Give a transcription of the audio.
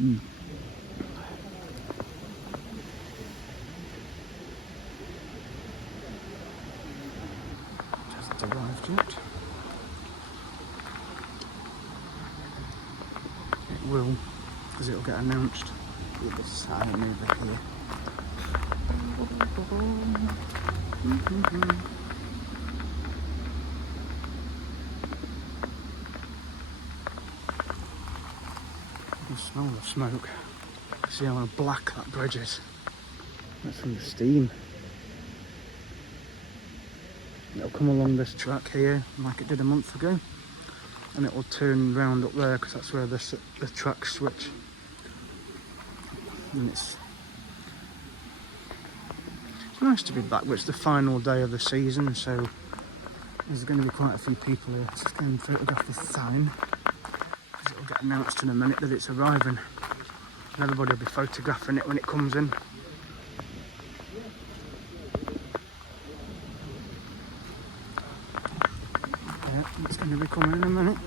Mm. Hasn't arrived yet. It will, because it'll get announced with the sign over here. You can smell the smoke. See how black that bridge is? That's from the steam. It'll come along this track here, like it did a month ago, and it will turn round up there because that's where the tracks switch. And it's nice to be back, but it's the final day of the season, so there's going to be quite a few people here. Just going to photograph this sign because it'll get announced in a minute that it's arriving. And everybody will be photographing it when it comes in. Yeah, it's going to be coming in a minute.